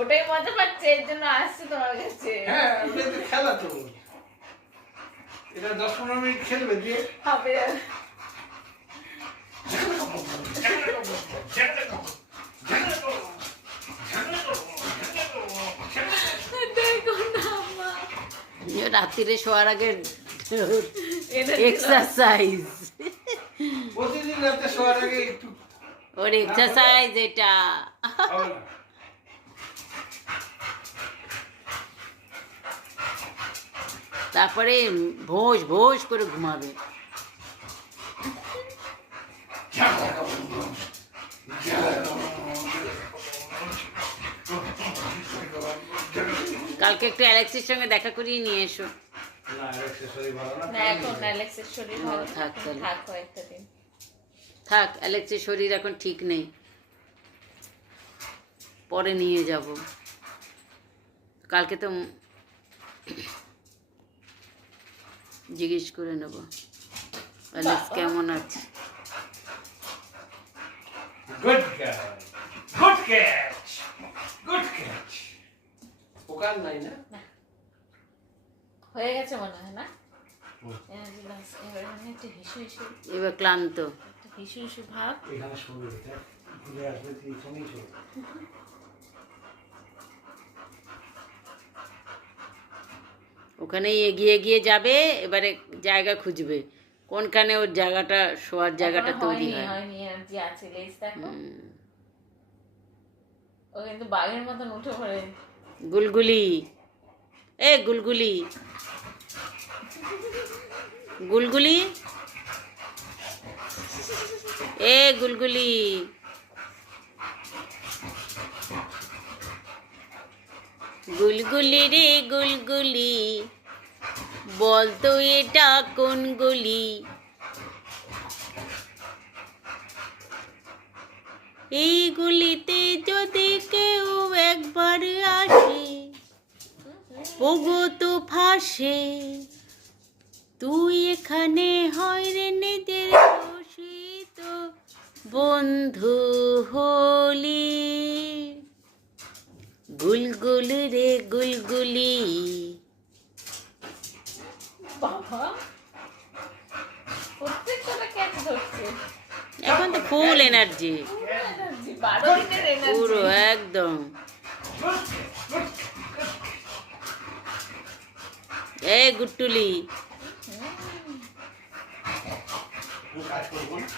ওটাই মজা পাচ্ছে, এর জন্য আসছে তোমার কাছে। হ্যাঁ ওটা তো খেলা তো, এটা 10-15 মিনিট খেলবে দিয়ে হবে। দেখো না মা, রাত্রিরে শোয়ার আগে এটা এক্সারসাইজ, প্রতিদিন রাতে শোয়ার আগে একটু ওর এক্সারসাইজ এটা। হবে না। তারপরে ভোজ ভোজ করে ঘুমাবে। কালকে একটু অ্যালেক্সির সঙ্গে দেখা করিয়ে নিয়ে এসো। না অ্যালেক্সের শরীর ভালো না। না, এখন অ্যালেক্সের শরীর ভালো থাক থাক, তাহলে। থাক কয়েকটা দিন। থাক, অ্যালেক্সের শরীর এখন ঠিক নেই, পরে নিয়ে যাব। কালকে তো জিজ্ঞেস করে নেব অ্যালেক্স কেমন আছে। Good girl, good catch, good catch. পোকার নাই না? হয়ে গেছে মনে হয় না? Energy loss. এবার মানে একটু হিসু হিসু, এবার ক্লান্ত। একটু হিসু হিসু ভাব। এখানে শুনবে এটা ঘুরে আসবে, তুই এখানেই শোন। ওখানেই এগিয়ে এগিয়ে যাবে, এবারে জায়গা খুঁজবে কোনখানে ওর জায়গাটা, শোয়ার জায়গাটা এখনো তৈরি হয়নি, হয়। হয়নি, এনার্জি আছে। লেজ দেখো, হুম। ও কিন্তু বাঘের মতন উঠে পড়ে। গুলগুলি, এ গুলগুলি, গুলগুলি, এ গুলগুলি, গুলগুলি রে গুলগুলি, বল তো এটা কোন গলি? এই গলিতে যদি কেউ একবার আসে, ওগো তো ফাঁসে, তুই এখানে হয় রে নিজের দোষিত বন্ধু হলি। গুলগুল রে গুলগুলি। বাবা প্রত্যেকটা ক্যাচ ধরছে। এখন তো ফুল এনার্জি, এনার্জি 12 দিনের এনার্জি। পুরো একদম। এ গুট্টুলি, কাজ করবো না।